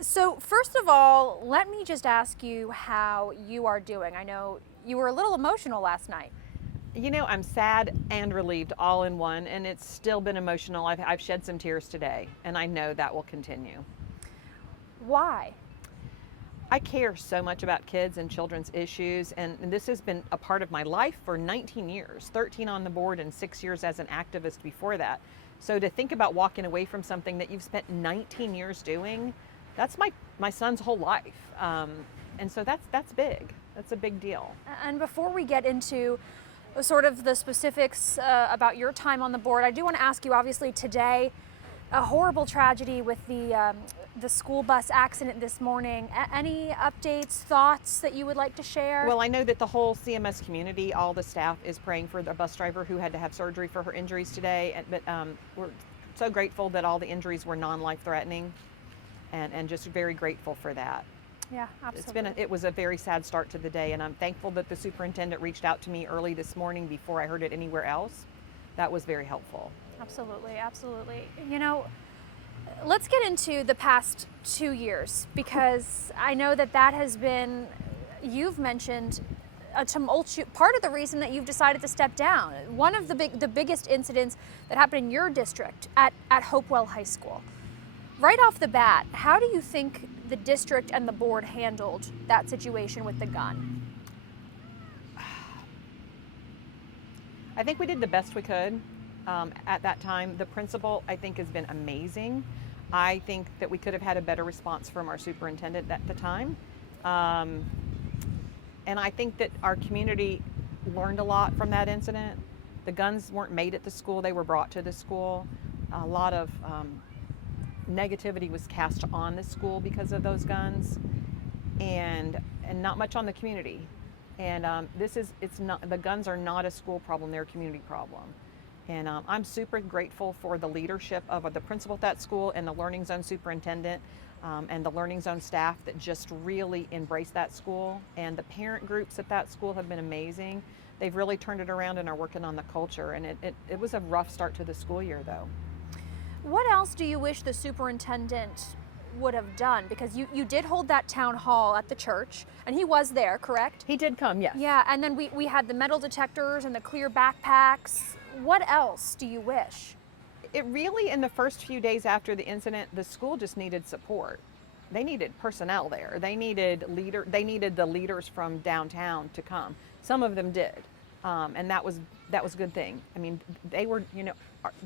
So first of all, let me just ask you how you are doing. I know you were a little emotional last night. You know, I'm sad and relieved all in one, and it's still been emotional. I've shed some tears today, and I know that will continue. Why? I care so much about kids and children's issues, and this has been a part of my life for 19 years, 13 on the board and 6 years as an activist before that. So to think about walking away from something that you've spent 19 years doing, that's my son's whole life. And so that's big. That's a big deal. And before we get into sort of the specifics about your time on the board, I do want to ask you, obviously today, a horrible tragedy with the school bus accident this morning. Any updates, thoughts that you would like to share? Well, I know that the whole CMS community, all the staff is praying for the bus driver who had to have surgery for her injuries today. But we're so grateful that all the injuries were non-life threatening, and just very grateful for that. Yeah, absolutely. It was a very sad start to the day, and I'm thankful that the superintendent reached out to me early this morning before I heard it anywhere else. That was very helpful. Absolutely, absolutely. You know, let's get into the past 2 years, because I know that has been, you've mentioned, a tumultuous part of the reason that you've decided to step down. One of the biggest incidents that happened in your district at Hopewell High School. Right off the bat, how do you think the district and the board handled that situation with the gun? I think we did the best we could at that time. The principal, I think, has been amazing. I think that we could have had a better response from our superintendent at the time. And I think that our community learned a lot from that incident. The guns weren't made at the school, they were brought to the school. A lot of negativity was cast on the school because of those guns, and not much on the community. And the guns are not a school problem, they're a community problem. And I'm super grateful for the leadership of the principal at that school and the Learning Zone superintendent and the Learning Zone staff that just really embrace that school. And the parent groups at that school have been amazing. They've really turned it around and are working on the culture. And it was a rough start to the school year, though. What else do you wish the superintendent would have done? Because you did hold that town hall at the church, and he was there, correct? He did come, yes. Yeah, and then we had the metal detectors and the clear backpacks. What else do you wish? It really, in the first few days after the incident, the school just needed support. They needed personnel there. They needed the leaders from downtown to come. Some of them did, and that was a good thing. I mean, they were,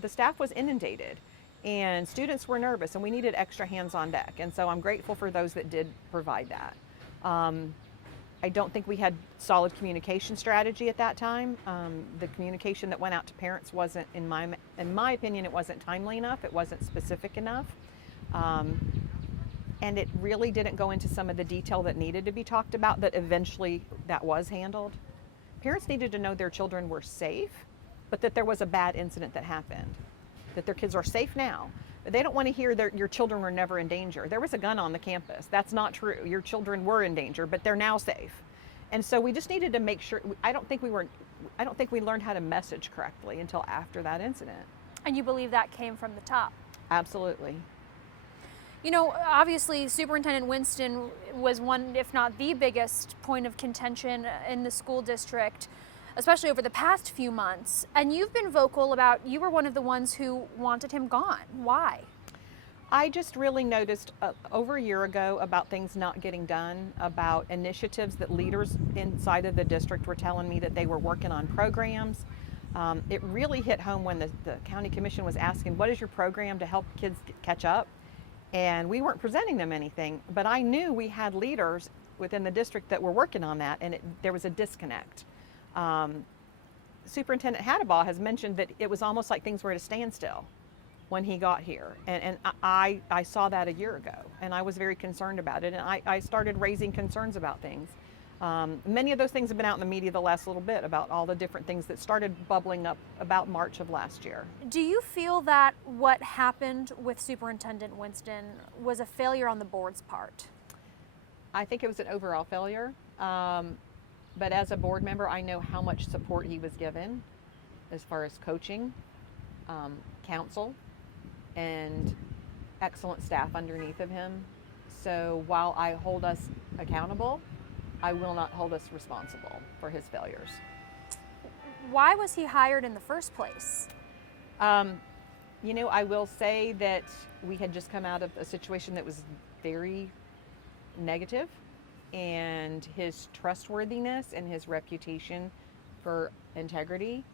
the staff was inundated, and students were nervous, and we needed extra hands on deck. And so I'm grateful for those that did provide that. I don't think we had solid communication strategy at that time. The communication that went out to parents wasn't, in my opinion, it wasn't timely enough. It wasn't specific enough. And it really didn't go into some of the detail that needed to be talked about, that eventually that was handled. Parents needed to know their children were safe, but that there was a bad incident that happened, that their kids are safe now. But they don't want to hear that your children were never in danger. There was a gun on the campus. That's not true. Your children were in danger, but they're now safe. And so we just needed to make sure. I don't think we learned how to message correctly until after that incident. And you believe that came from the top? Absolutely. You know, obviously, Superintendent Winston was one, if not the biggest point of contention in the school district, especially over the past few months. And you've been vocal about, you were one of the ones who wanted him gone. Why? I just really noticed over a year ago about things not getting done, about initiatives that leaders inside of the district were telling me that they were working on programs. It really hit home when the county commission was asking, what is your program to help kids catch up? And we weren't presenting them anything, but I knew we had leaders within the district that were working on that, and there was a disconnect. Superintendent Hadabaugh has mentioned that it was almost like things were at a standstill when he got here, and I saw that a year ago, and I was very concerned about it, and I started raising concerns about things. Many of those things have been out in the media the last little bit about all the different things that started bubbling up about March of last year. Do you feel that what happened with Superintendent Winston was a failure on the board's part? I think it was an overall failure, but as a board member, I know how much support he was given as far as coaching, counsel, and excellent staff underneath of him. so while I hold us accountable, I will not hold us responsible for his failures. Why was he hired in the first place? You know, I will say that we had just come out of a situation that was very negative, and his trustworthiness and his reputation for integrity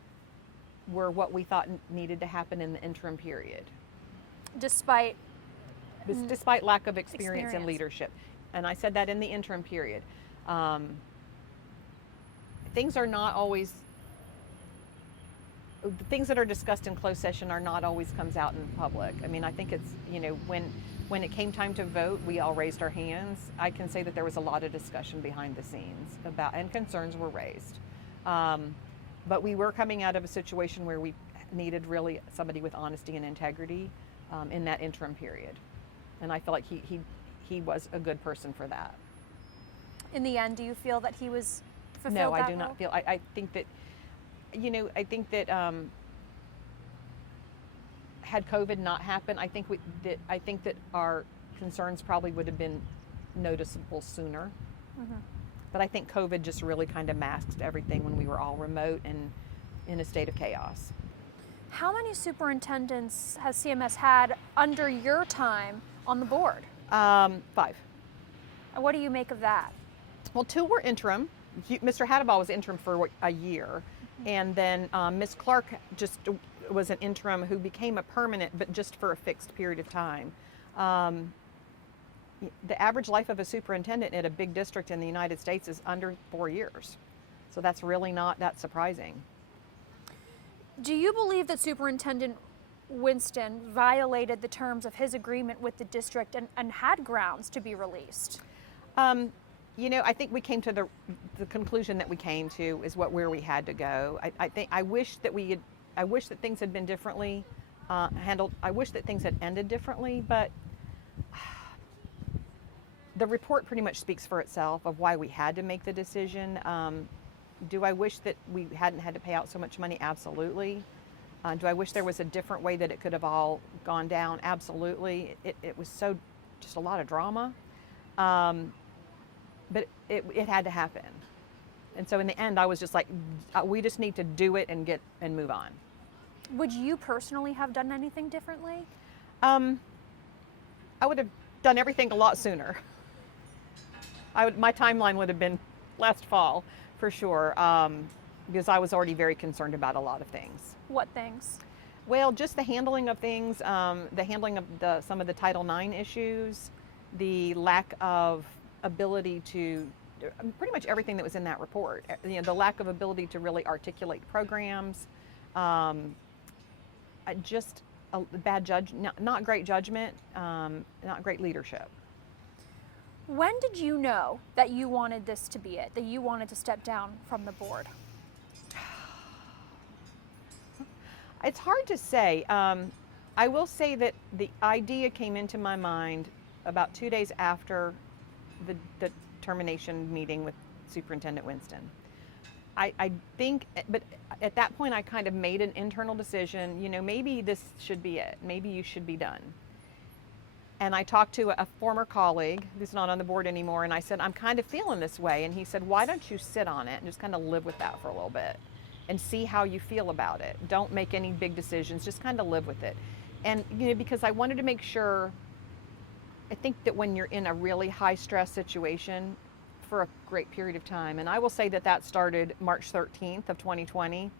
were what we thought needed to happen in the interim period. Despite Lack of experience and leadership. And I said that in the interim period. Things are not always, the things that are discussed in closed session are not always comes out in public. I mean, I think it's, you know, when it came time to vote, we all raised our hands. I can say that there was a lot of discussion behind the scenes about, and concerns were raised. But we were coming out of a situation where we needed really somebody with honesty and integrity in that interim period. And I feel like he was a good person for that. In the end, do you feel that he was fulfilled No, I that do role? not feel, I think that, you know, I think that had COVID not happened, I think that our concerns probably would have been noticeable sooner. Mm-hmm. But I think COVID just really kind of masked everything when we were all remote and in a state of chaos. How many superintendents has CMS had under your time on the board? 5. And what do you make of that? Well, 2 were interim. Mr. Hadabal was interim for a year. And then Ms. Clark just was an interim who became a permanent, but just for a fixed period of time. The average life of a superintendent at a big district in the United States is under 4 years. So that's really not that surprising. Do you believe that Superintendent Winston violated the terms of his agreement with the district and had grounds to be released? You know, I think we came to the conclusion that we came to is where we had to go. I wish that things had been differently handled. I wish that things had ended differently, but the report pretty much speaks for itself of why we had to make the decision. Do I wish that we hadn't had to pay out so much money? Absolutely. Do I wish there was a different way that it could have all gone down? Absolutely. It was just a lot of drama. But it had to happen. And so in the end, I was just like, we just need to do it and move on. Would you personally have done anything differently? I would have done everything a lot sooner. My timeline would have been last fall for sure, because I was already very concerned about a lot of things. What things? Well, just the handling of things, the handling of some of the Title IX issues, the lack of ability to, pretty much everything that was in that report, you know, the lack of ability to really articulate programs, just a bad not great judgment, not great leadership. When did you know that you wanted this to be it, that you wanted to step down from the board? It's hard to say. I will say that the idea came into my mind about 2 days after the termination meeting with Superintendent Winston. I think, but at that point I kind of made an internal decision, you know, maybe this should be it. Maybe you should be done. And I talked to a former colleague who's not on the board anymore, and I said, I'm kind of feeling this way. And he said, why don't you sit on it and just kind of live with that for a little bit and see how you feel about it. Don't make any big decisions, just kind of live with it. And, you know, because I wanted to make sure, I think that when you're in a really high stress situation for a great period of time, and I will say that started March 13th of 2020,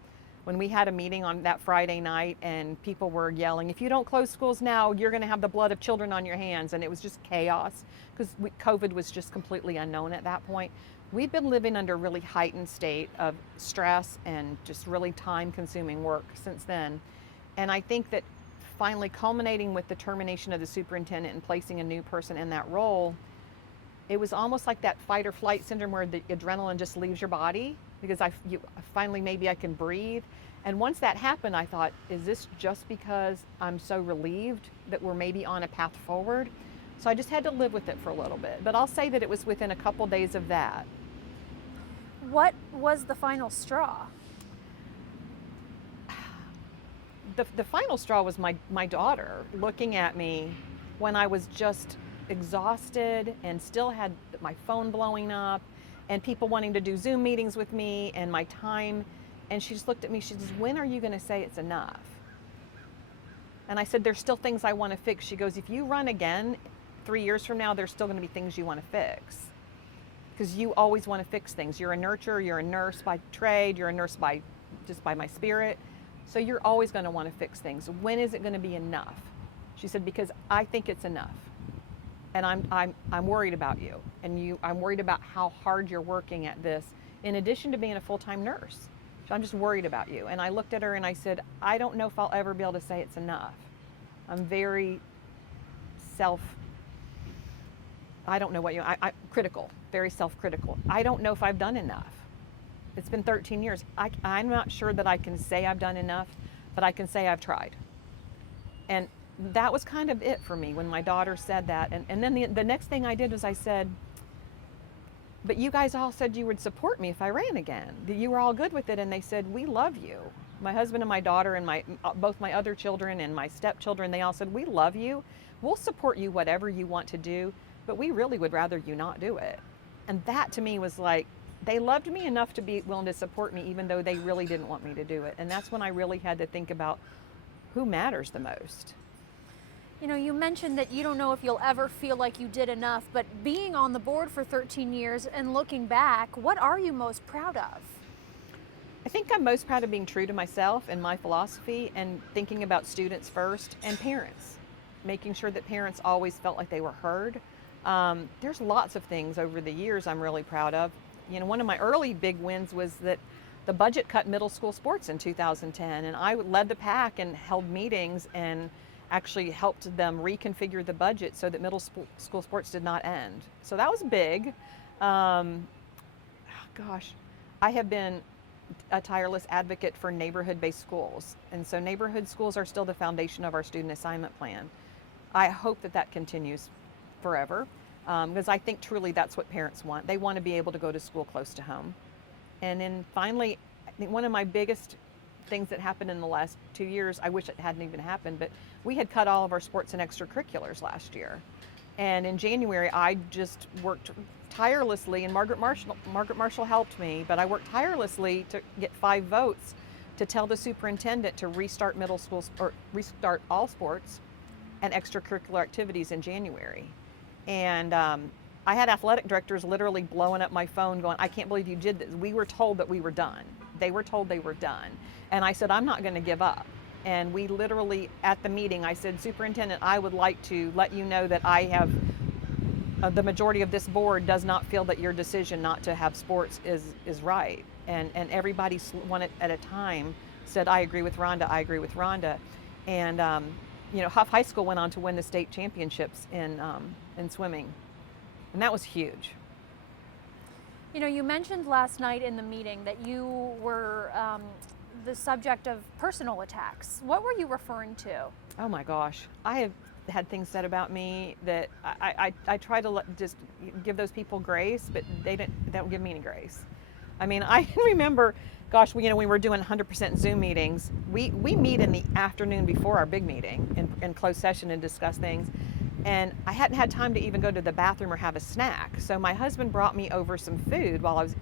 when we had a meeting on that Friday night and people were yelling, if you don't close schools now, you're going to have the blood of children on your hands. And it was just chaos because COVID was just completely unknown at that point. We've been living under a really heightened state of stress and just really time-consuming work since then. And I think that finally culminating with the termination of the superintendent and placing a new person in that role, it was almost like that fight or flight syndrome where the adrenaline just leaves your body because finally maybe I can breathe. And once that happened, I thought, is this just because I'm so relieved that we're maybe on a path forward? So I just had to live with it for a little bit. But I'll say that it was within a couple days of that. What was the final straw? The final straw was my daughter looking at me when I was just exhausted and still had my phone blowing up and people wanting to do Zoom meetings with me and my time. And she just looked at me, she says, when are you going to say it's enough? And I said, there's still things I want to fix. She goes, if you run again 3 years from now, there's still going to be things you want to fix. Because you always want to fix things. You're a nurturer, you're a nurse by trade, you're a nurse by just by my spirit. So you're always going to want to fix things. When is it going to be enough? She said, because I think it's enough. And I'm worried about you. And I'm worried about how hard you're working at this, in addition to being a full-time nurse. So I'm just worried about you. And I looked at her and I said, I don't know if I'll ever be able to say it's enough. I'm very critical, very self-critical. I don't know if I've done enough. It's been 13 years. I'm not sure that I can say I've done enough, but I can say I've tried. And that was kind of it for me when my daughter said that. And then the next thing I did was I said, but you guys all said you would support me if I ran again. You were all good with it. And they said, we love you. My husband and my daughter and both my other children and my stepchildren, they all said, we love you. We'll support you whatever you want to do, but we really would rather you not do it. And that to me was like, they loved me enough to be willing to support me even though they really didn't want me to do it. And that's when I really had to think about who matters the most. You know, you mentioned that you don't know if you'll ever feel like you did enough, but being on the board for 13 years and looking back, what are you most proud of? I think I'm most proud of being true to myself and my philosophy and thinking about students first and parents, making sure that parents always felt like they were heard. There's lots of things over the years I'm really proud of. You know, one of my early big wins was that the budget cut middle school sports in 2010, and I led the pack and held meetings and actually helped them reconfigure the budget so that middle school sports did not end. So that was big. I have been a tireless advocate for neighborhood-based schools. And so neighborhood schools are still the foundation of our student assignment plan. I hope that that continues forever, because I think truly that's what parents want. They want to be able to go to school close to home. And then finally, I think one of my biggest things that happened in the last 2 years, I wish it hadn't even happened, but we had cut all of our sports and extracurriculars last year. And in January, I just worked tirelessly, and Margaret Marshall helped me, but I worked tirelessly to get 5 votes to tell the superintendent to restart middle schools or restart all sports and extracurricular activities in January. And I had athletic directors literally blowing up my phone going, I can't believe you did this. We were told that we were done. They were told they were done. And I said, I'm not going to give up. And we literally, at the meeting, I said, Superintendent, I would like to let you know that I have, the majority of this board does not feel that your decision not to have sports is right. And everybody one at a time said, I agree with Rhonda, I agree with Rhonda. And you know, Huff High School went on to win the state championships in swimming. And that was huge. You know, you mentioned last night in the meeting that you were the subject of personal attacks. What were you referring to? Oh my gosh. I have had things said about me that I try to just give those people grace, but they don't give me any grace. I mean, I remember, gosh, we were doing 100% Zoom meetings. We meet in the afternoon before our big meeting in closed session and discuss things. And I hadn't had time to even go to the bathroom or have a snack. So my husband brought me over some food while I was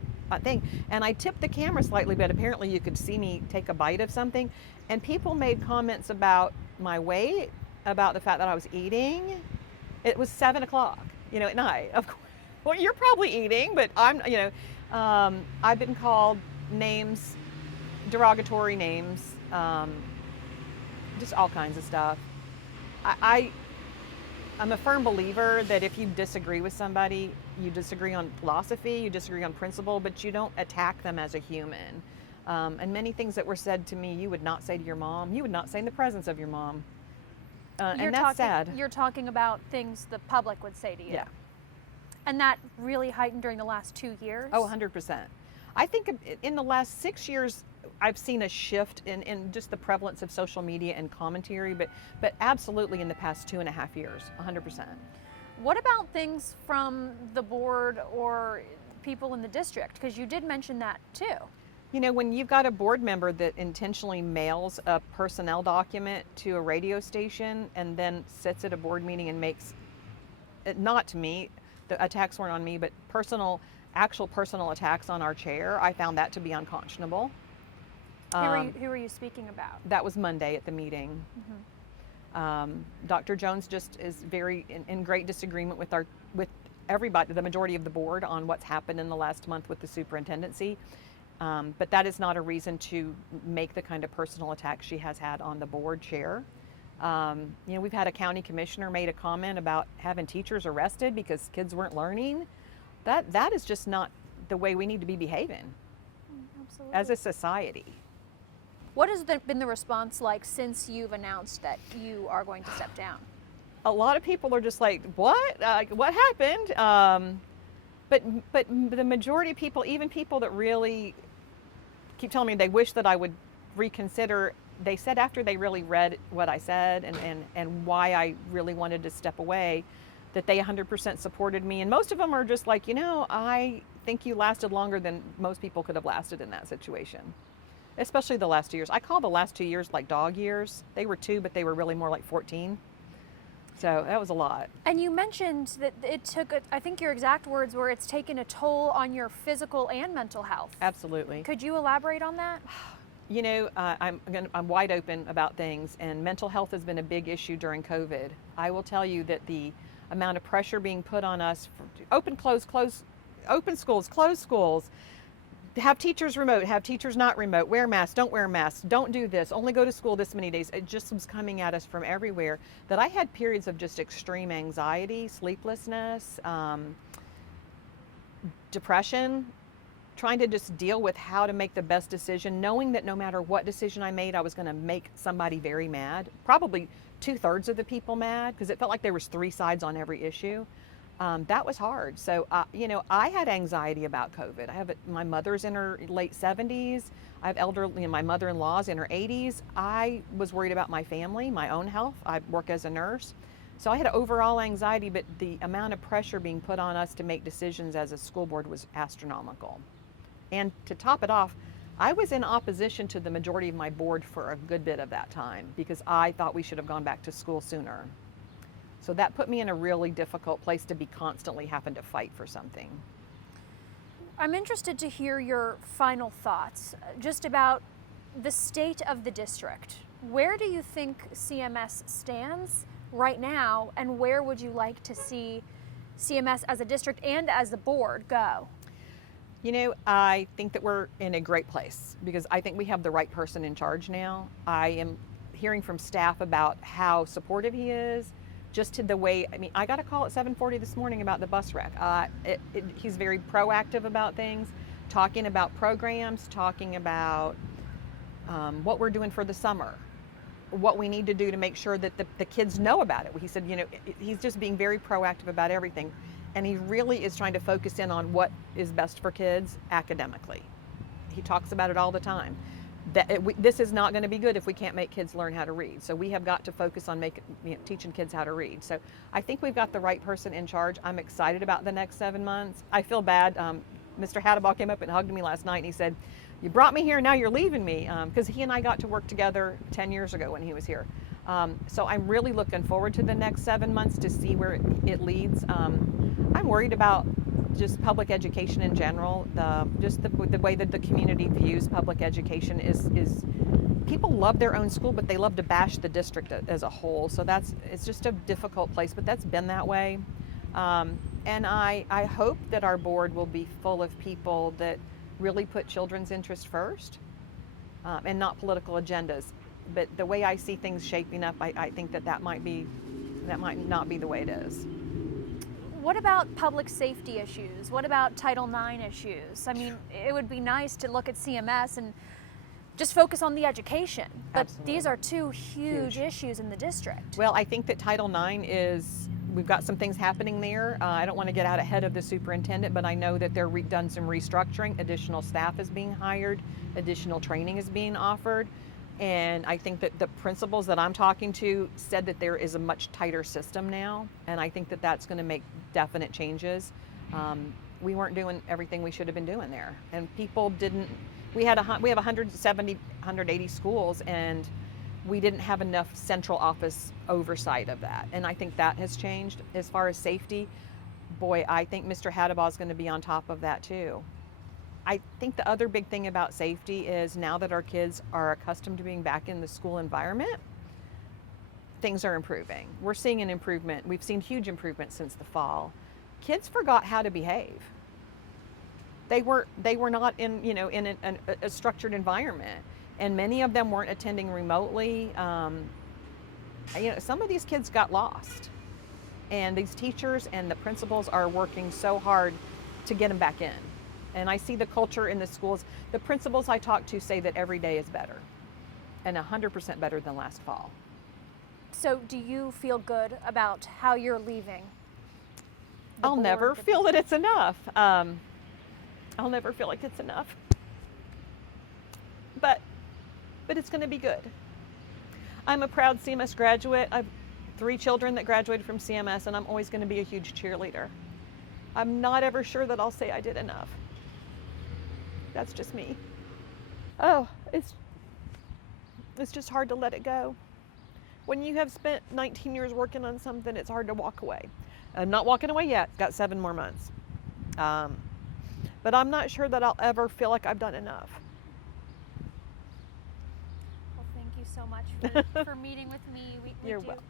and I tipped the camera slightly, but apparently you could see me take a bite of something. And people made comments about my weight, about the fact that I was eating. It was 7 o'clock, at night. Of course, well, you're probably eating, but I'm, I've been called names, derogatory names, just all kinds of stuff. I'm a firm believer that if you disagree with somebody, you disagree on philosophy, you disagree on principle, but you don't attack them as a human. And many things that were said to me, you would not say to your mom, you would not say in the presence of your mom. And that's sad. You're talking about things the public would say to you. Yeah. And that really heightened during the last 2 years? Oh, 100%. I think in the last 6 years, I've seen a shift in just the prevalence of social media and commentary, but absolutely in the past 2.5 years, 100%. What about things from the board or people in the district? Because you did mention that too. When you've got a board member that intentionally mails a personnel document to a radio station and then sits at a board meeting and makes not to me, the attacks weren't on me, but actual personal attacks on our chair, I found that to be unconscionable. Who were you speaking about? That was Monday at the meeting. Dr. Jones just is very in great disagreement with everybody, the majority of the board, on what's happened in the last month with the superintendency. But that is not a reason to make the kind of personal attack she has had on the board chair. We've had a county commissioner made a comment about having teachers arrested because kids weren't learning. That is just not the way we need to be behaving as a society. What has been the response like since you've announced that you are going to step down? A lot of people are just like, what? What happened? But the majority of people, even people that really keep telling me they wish that I would reconsider, they said after they really read what I said and why I really wanted to step away, that they 100% supported me. And most of them are just like, I think you lasted longer than most people could have lasted in that situation. Especially the last 2 years. I call the last 2 years like dog years. They were 2, but they were really more like 14. So that was a lot. I'm you mentioned that it took, I think your exact words were, it's taken a toll on your physical and mental health. Absolutely. Could you elaborate on that? I'm wide open about things, and mental health has been a big issue during COVID. I will tell you that the amount of pressure being put on us for open schools, close schools, have teachers remote, have teachers not remote, wear masks, don't wear masks, don't do this, only go to school this many days. It just was coming at us from everywhere, that I had periods of just extreme anxiety, sleeplessness, depression, trying to just deal with how to make the best decision, knowing that no matter what decision I made, I was going to make somebody very mad, probably 2/3 of the people mad, because it felt like there was 3 sides on every issue. That was hard. So, I had anxiety about COVID. My mother's in her late 70s. I have elderly, and my mother-in-law's in her 80s. I was worried about my family, my own health. I work as a nurse. So I had overall anxiety, but the amount of pressure being put on us to make decisions as a school board was astronomical. And to top it off, I was in opposition to the majority of my board for a good bit of that time because I thought we should have gone back to school sooner. So that put me in a really difficult place to be constantly having to fight for something. I'm interested to hear your final thoughts just about the state of the district. Where do you think CMS stands right now, and where would you like to see CMS as a district and as a board go? I think that we're in a great place because I think we have the right person in charge now. I am hearing from staff about how supportive he is. Just to the way, I got a call at 7:40 this morning about the bus wreck. He's very proactive about things, talking about programs, talking about what we're doing for the summer, what we need to do to make sure that the kids know about it. He said, he's just being very proactive about everything. And he really is trying to focus in on what is best for kids academically. He talks about it all the time. This is not going to be good if we can't make kids learn how to read. So we have got to focus on teaching kids how to read. So I think we've got the right person in charge. I'm excited about the next 7 months. I feel bad. Mr. Hadaball came up and hugged me last night and he said, "You brought me here, now you're leaving me," because he and I got to work together 10 years ago when he was here. So I'm really looking forward to the next 7 months to see where it leads. I'm worried about just public education in general. The way that the community views public education is people love their own school, but they love to bash the district as a whole. So it's just a difficult place, but that's been that way. And I hope that our board will be full of people that really put children's interest first and not political agendas. But the way I see things shaping up, I think that might not be the way it is. What about public safety issues? What about Title IX issues? It would be nice to look at CMS and just focus on the education, but Absolutely. These are 2 huge issues in the district. Well, I think that Title IX we've got some things happening there. I don't want to get out ahead of the superintendent, but I know that they're done some restructuring. Additional staff is being hired, additional training is being offered. And I think that the principals that I'm talking to said that there is a much tighter system now, and I think that that's going to make definite changes. We weren't doing everything we should have been doing there, and people didn't. We have 170, 180 schools, and we didn't have enough central office oversight of that. And I think that has changed. As far as safety, boy, I think Mr. Haddabaugh is going to be on top of that too. I think the other big thing about safety is now that our kids are accustomed to being back in the school environment, things are improving. We're seeing an improvement. We've seen huge improvement since the fall. Kids forgot how to behave. They were not in in a structured environment, and many of them weren't attending remotely. Some of these kids got lost, and these teachers and the principals are working so hard to get them back in. And I see the culture in the schools. The principals I talk to say that every day is better, and 100% better than last fall. So do you feel good about how you're leaving? I'll never feel that it's enough. I'll never feel like it's enough. But it's going to be good. I'm a proud CMS graduate. I've 3 children that graduated from CMS, and I'm always going to be a huge cheerleader. I'm not ever sure that I'll say I did enough. That's just me. Oh, it's just hard to let it go. When you have spent 19 years working on something, it's hard to walk away. I'm not walking away yet. Got 7 more months. But I'm not sure that I'll ever feel like I've done enough. Well, thank you so much for meeting with me. You're welcome.